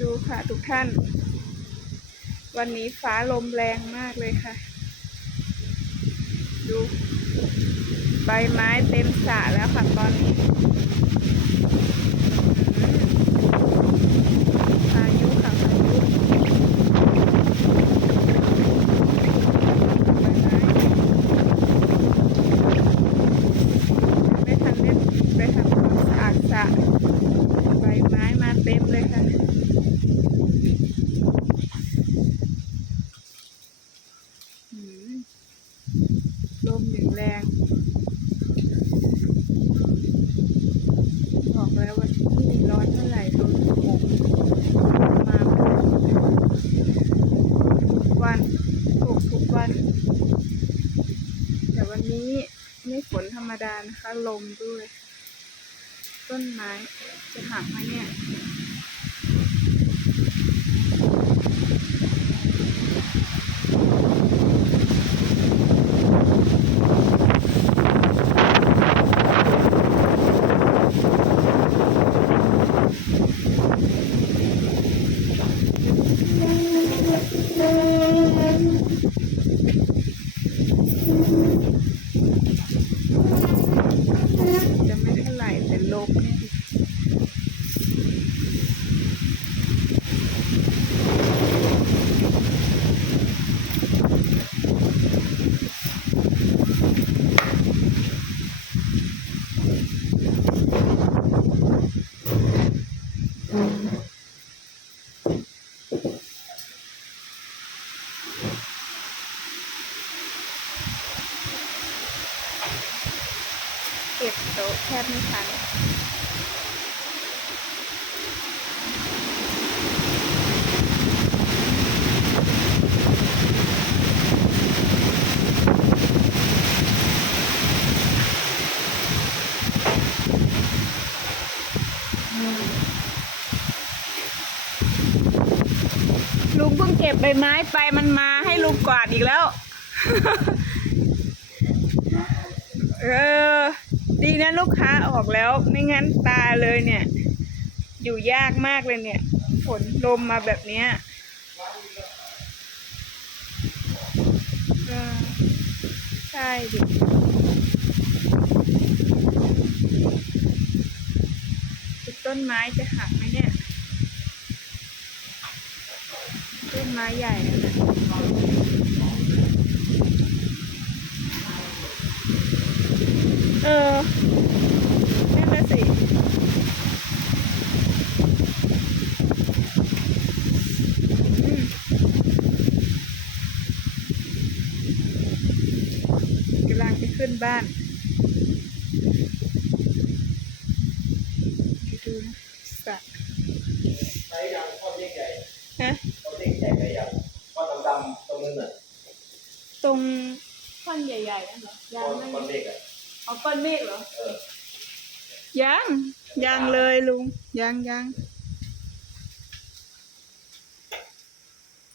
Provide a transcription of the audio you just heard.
ดูค่ะทุกท่าน วันนี้ฟ้าลมแรงมากเลยค่ะ ดู ใบไม้เต็มสระแล้วค่ะตอนนี้อืมพายุค่ะพายุใบไม้ไม่ทันได้ไปทำความสะอาดสระใบไม้มาเต็มเลยค่ะ อืมลมอย่างแรง บอกแล้วว่าที่นี่ร้อนเท่าไหร่ลมอบมาทุกวันตกทุกวัน แต่วันนี้ ไม่ฝนธรรมดานะคะ ลมด้วย ต้นไม้จะหักไหมเนี่ย จะไม่เท่า ไหร่แต่ลม เก็บโต๊ะแทบไม่ทันลุงเพิ่งเก็บใบไม้ไปมันมาให้ลุงกวาดอีกแล้ว เออ ดีนะลูกค้าออกแล้ว ไม่งั้นตายเลยเนี่ย อยู่ยากมากเลยเนี่ย ฝนลมมาแบบเนี้ยใช่ดิต้นไม้จะหักไหมเนี่ย ต้นไม้ใหญ่นั่นะ ออนั่นน่ะสิอืมกำลังจะขึ้นบ้านดูนะสัตว์ใช้ยังก้อนเล็กใหญ่ฮะก้อนเล็กใหญ่ใช้ยังก้อนดำๆตรงนั้นน่ะตรงท่อนใหญ่ๆนั่นเหรอยัก้งอนไม่ก้อนเล็กอะ เอาก้อนเมฆเหรอ ยัง ยังเลยลุง ยังยัง